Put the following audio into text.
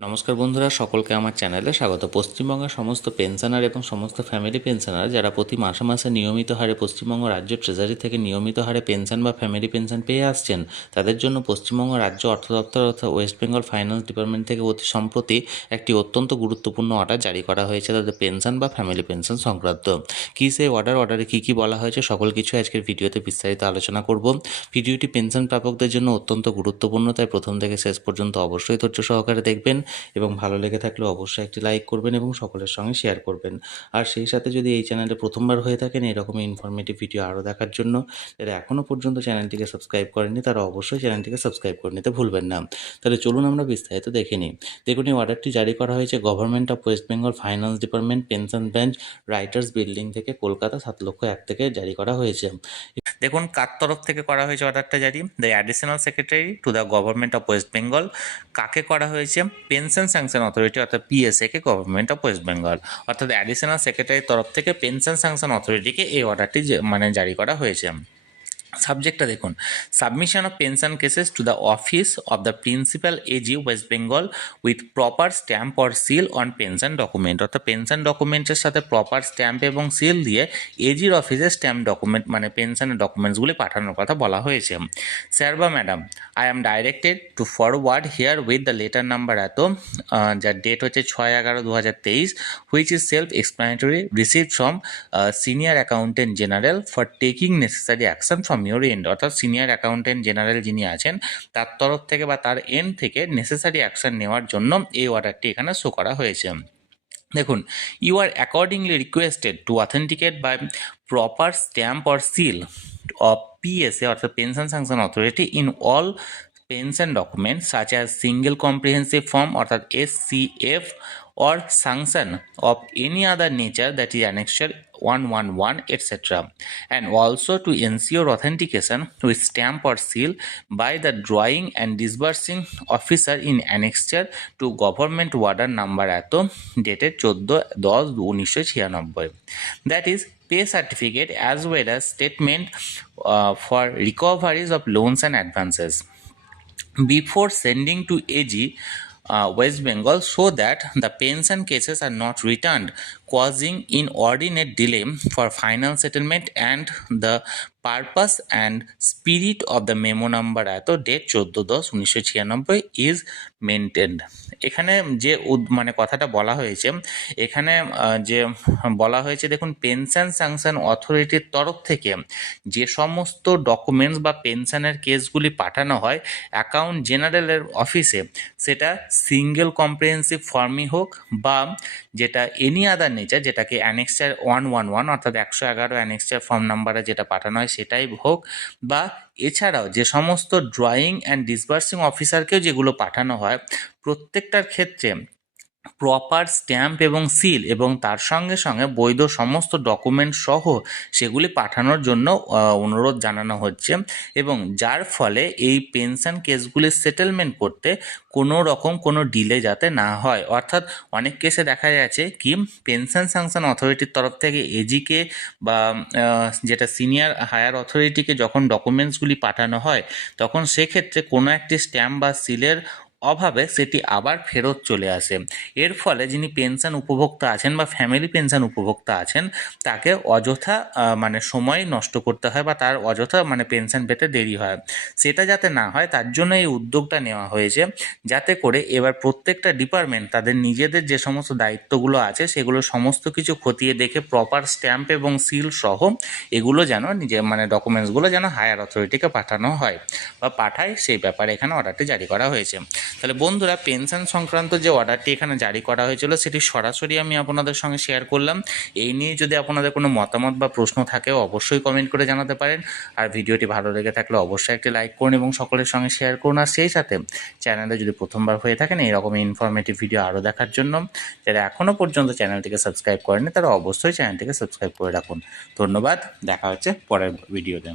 নমস্কার বন্ধুরা, সকলকে আমার চ্যানেলে স্বাগত। পশ্চিমবঙ্গের সমস্ত পেনশনার এবং সমস্ত ফ্যামিলি পেনশনার যারা প্রতি মাসে মাসে নিয়মিত হারে পশ্চিমবঙ্গ রাজ্য ট্রেজারি থেকে নিয়মিত হারে পেনশন বা ফ্যামিলি পেনশন পেয়ে আসছেন, তাদের জন্য পশ্চিমবঙ্গ রাজ্য অর্থ দপ্তর অর্থাৎ ওয়েস্ট বেঙ্গল ফাইন্যান্স ডিপার্টমেন্ট থেকে অতি সম্প্রতি একটি অত্যন্ত গুরুত্বপূর্ণ অর্ডার জারি করা হয়েছে তাদের পেনশন বা ফ্যামিলি পেনশন সংক্রান্ত। কী সেই অর্ডারে কী কী বলা হয়েছে সকল কিছু আজকের ভিডিওতে বিস্তারিত আলোচনা করব। ভিডিওটি পেনশন প্রাপকদের জন্য অত্যন্ত গুরুত্বপূর্ণ, তাই প্রথম থেকে শেষ পর্যন্ত অবশ্যই ধৈর্য সহকারে দেখবেন এবং ভালো লেগে থাকলে অবশ্যই একটি লাইক করবেন এবং সকলের সঙ্গে শেয়ার করবেন। আর সেই সাথে যদি এই চ্যানেলে প্রথমবার হয়ে থাকেন এরকমই ইনফরমেটিভ ভিডিও আরও দেখার জন্য, যারা এখনও পর্যন্ত চ্যানেলটিকে সাবস্ক্রাইব করেননি তারা অবশ্যই চ্যানেলটিকে সাবস্ক্রাইব করে নিতে ভুলবেন না। তাহলে চলুন আমরা বিস্তারিত দেখে নিই। দেখুন, এই অর্ডারটি জারি করা হয়েছে government of West Bengal finance department pension branch, Writers Building থেকে, কলকাতা 7,01,000 থেকে জারি করা হয়েছে। দেখুন কার তরফ থেকে করা হয়েছে অর্ডারটা জারি। The additional secretary to the government of West Bengal. কাকে করা হয়েছে? পেনশন স্যাংশন অথরিটি অর্থাৎ পিএসএ কে গভর্নমেন্ট অফ ওয়েস্ট বেঙ্গল, অর্থাৎ অ্যাডিশনাল সেক্রেটারির তরফ থেকে পেনশন স্যাংশন অথরিটিকে এই অর্ডারটি জারি করা হয়েছে। সাবজেক্টটা দেখুন, submission of pension cases to the office of the principal AG West Bengal with proper stamp or seal on pension document, অর্থাৎ পেনশন ডকুমেন্টের সাথে প্রপার স্ট্যাম্প এবং সিল দিয়ে এজির অফিসে স্ট্যাম্প ডকুমেন্ট মানে পেনশনের ডকুমেন্টসগুলি পাঠানোর কথা বলা হয়েছে। স্যার বা madam, I am directed to forward here with the letter number এত, যার ডেট হচ্ছে 6/11/2023, which is self explanatory, received from senior accountant general for taking necessary action from your and, অর্থাৎ সিনিয়র অ্যাকাউন্টেন্ট জেনারেল যিনি আছেন তার তরফ থেকে বা তার এন্ড থেকে নেসেসারি অ্যাকশন নেওয়ার জন্য এই অর্ডারটি এখানে শো করা হয়েছে। দেখুন, you are accordingly requested to authenticate by proper stamp or seal of PSA অর্থাৎ pension sanction authority in all pension documents such as single comprehensive form অর্থাৎ SCF or sanction of any other nature that is annexure 111 etc. and also to ensure authentication with stamp or seal by the drawing and disbursing officer in annexure to government order number এত dated 14/10/1996, that is pay certificate as well as statement for recoveries of loans and advances before sending to AG West Bengal, so that the pension cases are not returned, causing inordinate delay for final settlement, and the purpose and spirit of the memo number এত date 14/10/1996 is maintained। এখানে যে মানে কথাটা বলা হয়েছে, এখানে যে বলা হয়েছে দেখুন, পেনশন স্যাংশন অথরিটির তরফ থেকে যে সমস্ত ডকুমেন্টস বা পেনশনের কেসগুলি পাঠানো হয় অ্যাকাউন্ট জেনারেলের অফিসে, সেটা সিঙ্গেল কম্প্রিহেন্সিভ ফর্মই হোক বা যেটা এনি আদার নেচার, যেটাকে অ্যানেক্সার 111 অর্থাৎ 111 অ্যানেক্সার ফর্ম নাম্বারে যেটা পাঠানো হয় সেটাই হোক, বা এছাড়াও যে সমস্ত ড্রয়িং অ্যান্ড ডিসবার্সিং অফিসারকেও যেগুলো পাঠানো হয়, প্রত্যেকটার ক্ষেত্রে প্রপার স্ট্যাম্প এবং সিল এবং তার সঙ্গে সঙ্গে বৈধ সমস্ত ডকুমেন্ট সহ সেগুলি পাঠানোর জন্য অনুরোধ জানানো হচ্ছে, এবং যার ফলে এই পেনশন কেসগুলির সেটেলমেন্ট করতে কোনো রকম কোনো ডিলে যাতে না হয়। অর্থাৎ অনেক কেসে দেখা যাচ্ছে কি, পেনশন স্যাংশন অথরিটির তরফ থেকে এজিকে বা যেটা সিনিয়র হায়ার অথরিটিকে যখন ডকুমেন্টসগুলি পাঠানো হয়, তখন সেক্ষেত্রে কোনো একটি স্ট্যাম্প বা সিলের অভাবে সেটি আবার ফেরত চলে আসে। এর ফলে যিনি পেনশন উপভোক্তা আছেন বা ফ্যামিলি পেনশন উপভোক্তা আছেন, তাকে অযথা মানে সময় নষ্ট করতে হয় বা তার অযথা মানে পেনশন পেতে দেরি হয়। সেটা যাতে না হয় তার জন্য এই উদ্যোগটা নেওয়া হয়েছে, যাতে করে এবার প্রত্যেকটা ডিপার্টমেন্ট তাদের নিজেদের যে সমস্ত দায়িত্বগুলো আছে সেগুলো সমস্ত কিছু খতিয়ে দেখে প্রপার স্ট্যাম্প এবং সিল সহ এগুলো যেন নিজে মানে ডকুমেন্টসগুলো যেন হায়ার অথরিটিকে পাঠানো হয় বা পাঠায়, সেই ব্যাপারে এখানে অর্ডারটি জারি করা হয়েছে। তাহলে বন্ধুরা, পেনশন সংক্রান্ত যে অর্ডারটি এখানে জারি করা হয়েছিল সেটি সরাসরি আমি আপনাদের সঙ্গে শেয়ার করলাম। এই নিয়ে যদি আপনাদের কোনো মতামত বা প্রশ্ন থাকে অবশ্যই কমেন্ট করে জানাতে পারেন। আর ভিডিওটি ভালো লেগে থাকলে অবশ্যই একটি লাইক করুন এবং সকলের সঙ্গে শেয়ার করুন। আর সেই সাথে চ্যানেলে যদি প্রথমবার হয়ে থাকেন এইরকম ইনফরমেটিভ ভিডিও আরও দেখার জন্য, যারা এখনও পর্যন্ত চ্যানেলটিকে সাবস্ক্রাইব করেনি তারা অবশ্যই চ্যানেলটিকে সাবস্ক্রাইব করে রাখুন। ধন্যবাদ, দেখা হচ্ছে পরের ভিডিওতে।